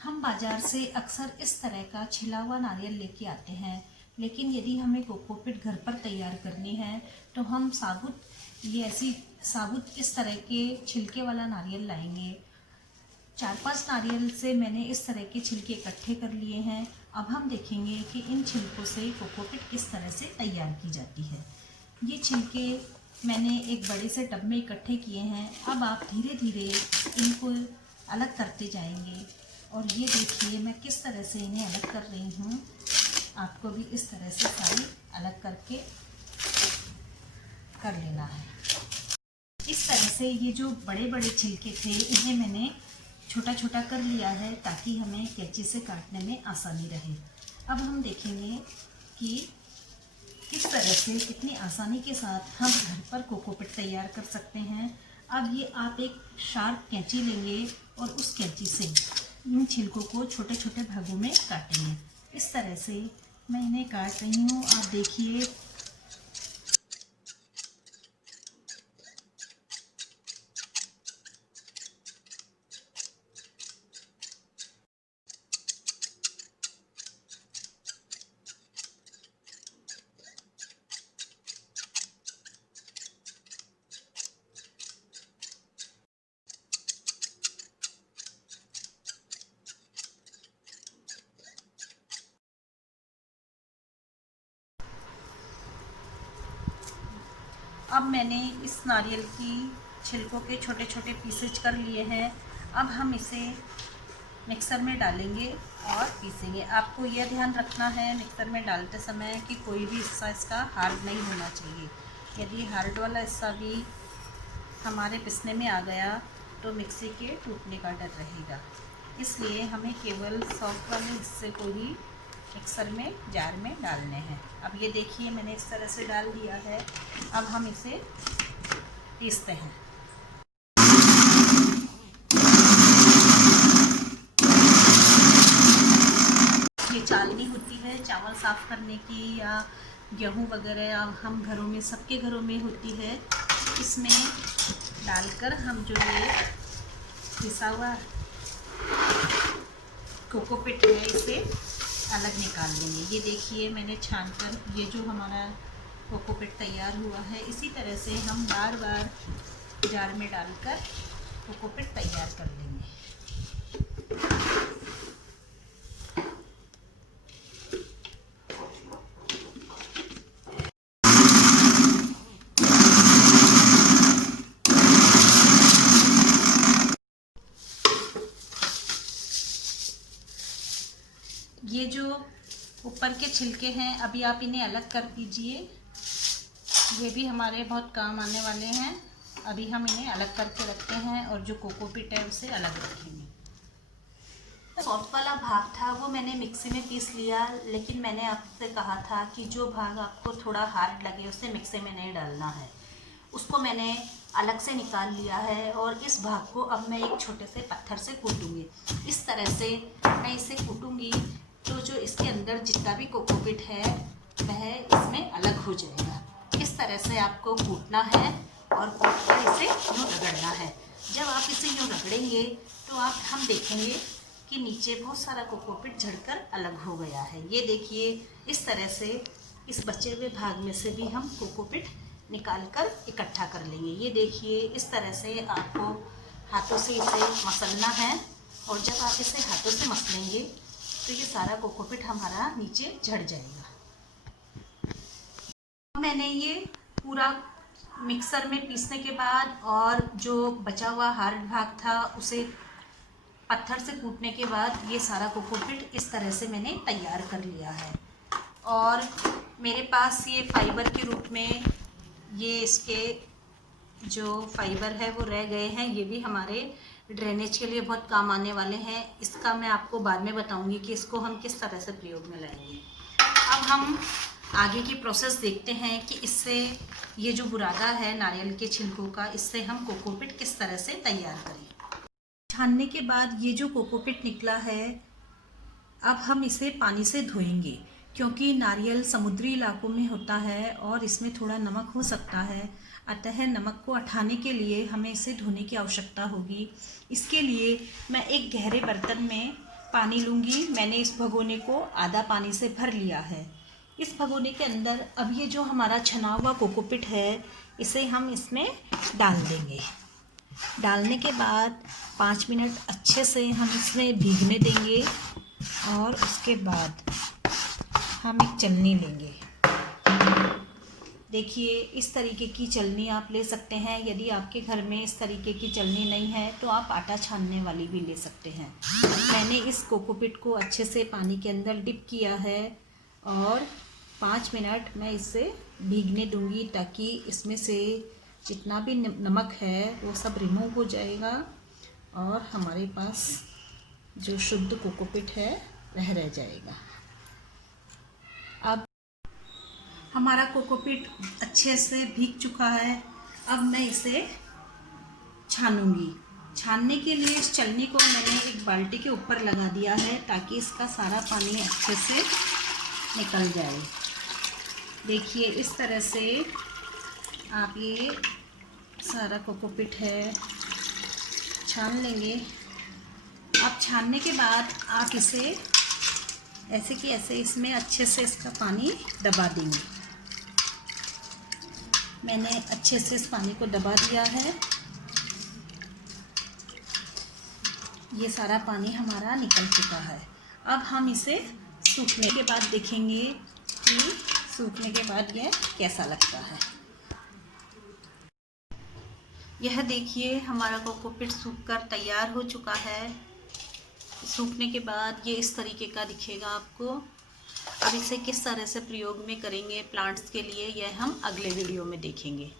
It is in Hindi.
हम बाजार से अक्सर इस तरह का छिला हुआ नारियल लेके आते हैं, लेकिन यदि हमें कोकोपीट घर पर तैयार करनी है तो हम साबुत इस तरह के छिलके वाला नारियल लाएंगे। 4-5 नारियल से मैंने इस तरह के छिलके इकट्ठे कर लिए हैं। अब हम देखेंगे कि इन छिलकों से कोकोपीट किस तरह से तैयार की जाती है। ये छिलके मैंने एक बड़े से टब में इकट्ठे किए हैं। अब आप धीरे धीरे इनको अलग करते जाएंगे और ये देखिए मैं किस तरह से इन्हें अलग कर रही हूँ। आपको भी इस तरह से सारी अलग करके कर लेना है। इस तरह से ये जो बड़े बड़े छिलके थे इन्हें मैंने छोटा छोटा कर लिया है ताकि हमें कैंची से काटने में आसानी रहे। अब हम देखेंगे कि किस तरह से इतनी आसानी के साथ हम घर पर कोकोपीट तैयार कर सकते हैं। अब ये आप एक शार्प कैंची लेंगे और उस कैंची से इन छिलकों को छोटे छोटे भागों में काटेंगे। इस तरह से मैं इन्हें काट रही हूँ। आप देखिए अब मैंने इस नारियल की छिलकों के छोटे छोटे पीसेज कर लिए हैं। अब हम इसे मिक्सर में डालेंगे और पीसेंगे। आपको यह ध्यान रखना है मिक्सर में डालते समय कि कोई भी हिस्सा इसका हार्ड नहीं होना चाहिए। यदि हार्ड वाला हिस्सा भी हमारे पिसने में आ गया तो मिक्सी के टूटने का डर रहेगा। इसलिए हमें केवल सॉफ्ट वाले हिस्से को ही मिक्सर में जार में डालने हैं। अब ये देखिए मैंने इस तरह से डाल दिया है। अब हम इसे पीसते हैं। ये चालनी होती है चावल साफ़ करने की या गेहूँ वगैरह हम घरों में सबके घरों में होती है। इसमें डालकर हम जो ये पिसा हुआ कोकोपीट है इसे अलग निकाल लेंगे। ये देखिए मैंने छानकर ये जो हमारा कोकोपीट तैयार हुआ है, इसी तरह से हम बार बार जार में डालकर कोकोपीट तैयार कर लेंगे। ये जो ऊपर के छिलके हैं अभी आप इन्हें अलग कर दीजिए। ये भी हमारे बहुत काम आने वाले हैं। अभी हम इन्हें अलग करके रखते हैं और जो कोकोपीट है उसे अलग रखेंगे। सॉफ्ट वाला भाग था वो मैंने मिक्सी में पीस लिया, लेकिन मैंने आपसे कहा था कि जो भाग आपको थोड़ा हार्ड लगे उसे मिक्सी में नहीं डालना है। उसको मैंने अलग से निकाल लिया है और इस भाग को अब मैं एक छोटे से पत्थर से कूटूंगी। इस तरह से मैं इसे कूटूंगी तो जो इसके अंदर जितना भी कोकोपीट है वह इसमें अलग हो जाएगा। इस तरह से आपको कूटना है और कूटकर इसे यूँ रगड़ना है। जब आप इसे यूँ रगड़ेंगे तो हम देखेंगे कि नीचे बहुत सारा कोकोपीट झड़कर अलग हो गया है। ये देखिए इस तरह से इस बचे हुए भाग में से भी हम कोकोपीट निकाल कर इकट्ठा कर लेंगे। ये देखिए इस तरह से आपको हाथों से इसे मसलना है और जब आप इसे हाथों से मसलेंगे तो ये सारा कोकोपीट हमारा नीचे झड़ जाएगा। मैंने ये पूरा मिक्सर में पीसने के बाद और जो बचा हुआ हार्ड भाग था उसे पत्थर से कूटने के बाद ये सारा कोकोपीट इस तरह से मैंने तैयार कर लिया है। और मेरे पास ये फाइबर के रूप में ये इसके जो फाइबर है वो रह गए हैं। ये भी हमारे ड्रेनेज के लिए बहुत काम आने वाले हैं। इसका मैं आपको बाद में बताऊंगी कि इसको हम किस तरह से प्रयोग में लाएंगे। अब हम आगे की प्रोसेस देखते हैं कि इससे ये जो बुरादा है नारियल के छिलकों का, इससे हम कोकोपीट किस तरह से तैयार करें। छानने के बाद ये जो कोकोपीट निकला है अब हम इसे पानी से धोएंगे, क्योंकि नारियल समुद्री इलाकों में होता है और इसमें थोड़ा नमक हो सकता है। अतः नमक को हटाने के लिए हमें इसे धोने की आवश्यकता होगी। इसके लिए मैं एक गहरे बर्तन में पानी लूँगी। मैंने इस भगोने को आधा पानी से भर लिया है। इस भगोने के अंदर अब ये जो हमारा छना हुआ कोकोपीट है, इसे हम इसमें डाल देंगे। डालने के बाद 5 मिनट अच्छे से हम इसमें भीगने देंगे और उसके बाद हम एक चलनी लेंगे। देखिए, इस तरीके की चलनी आप ले सकते हैं। यदि आपके घर में इस तरीके की चलनी नहीं है तो आप आटा छानने वाली भी ले सकते हैं। मैंने इस कोकोपीट को अच्छे से पानी के अंदर डिप किया है और 5 मिनट मैं इसे भीगने दूंगी, ताकि इसमें से जितना भी नमक है वो सब रिमूव हो जाएगा और हमारे पास जो शुद्ध कोकोपीट है वह रह जाएगा। अब हमारा कोकोपीट अच्छे से भीग चुका है। अब मैं इसे छानूंगी। छानने के लिए इस चलनी को मैंने एक बाल्टी के ऊपर लगा दिया है, ताकि इसका सारा पानी अच्छे से निकल जाए। देखिए, इस तरह से आप ये सारा कोकोपीट है छान लेंगे। अब छानने के बाद आप इसे ऐसे कि ऐसे इसमें अच्छे से इसका पानी दबा देंगे। मैंने अच्छे से इस पानी को दबा दिया है। ये सारा पानी हमारा निकल चुका है। अब हम इसे सूखने के बाद देखेंगे कि सूखने के बाद यह कैसा लगता है। यह देखिए, हमारा कोकोपीट सूखकर तैयार हो चुका है। सूखने के बाद ये इस तरीके का दिखेगा आपको। अब इसे किस तरह से प्रयोग में करेंगे प्लांट्स के लिए, यह हम अगले वीडियो में देखेंगे।